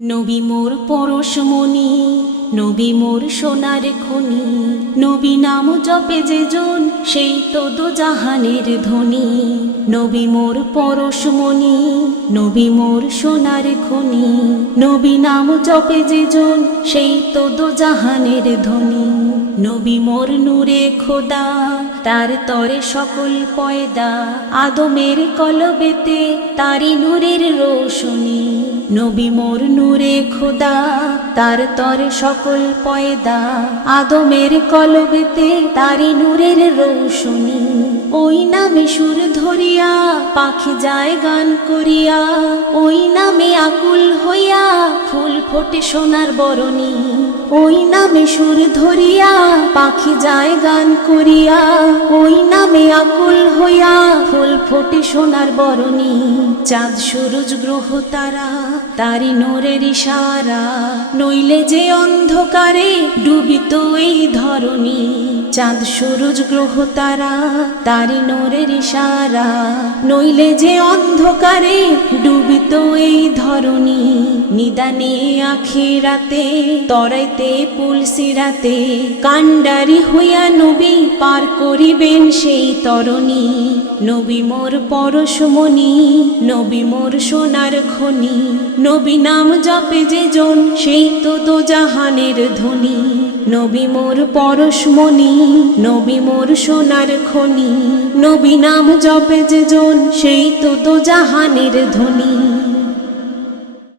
নবী মোর পরশমণি নবী মোর সোনার খনি, নবী নাম জপে যে জন, সেই তো জাহানের ধ্বনি। নবী মোর পরশমণি নবী মোর সোনার খনি, নবী নাম জপে যে জন, সেই তো জাহানের ধ্বনি। নবী মোর নূরে খোদা, তার তরে সকল পয়দা। আদমের কলবেতে তারি নূরের রোশনী। নবী মোর নূরে খোদা, তার তরে সকল পয়দা। আদমের কলবেতে তারি নূরের রৌশনী। ওই নামে সুর ধরিয়া, পাখি যায় গান করিয়া। ওই নামে আকুল হইয়া, ফুল ফোটে সোনার বরণী। ওই নামে সুর ধরিয়া পাখি যায় গান করিয়া, ওই নামে আকুল হইয়া ফুল ফোটে সোনার বরণী। চাঁদ, সূরজ, গ্রহ, তারা, তারি নোরের ইশারা। নইলে যে অন্ধকারে ডুবিত এই ধরণী। চাঁদ, সূরজ, গ্রহ, তারা, তারি নোরের ইশারা। নইলে যে অন্ধকারে ডুবিত এই ধরণী। নিদানে আখিরাতে তরাইতে পুলসিরাতে কাণ্ডারি হইয়া নবী পার করিবেন সেই তরণী। নবী মোর পরশমণি, নবী মোর সোনার খনি। নবী নাম জপে যে জন, সেই তো দো জাহানের ধ্বনি নবী মোর পরশমণি নবী মোর সোনার খনি, নবী নাম জপে যে জন, সেই তো তো জাহানের ধ্বনি।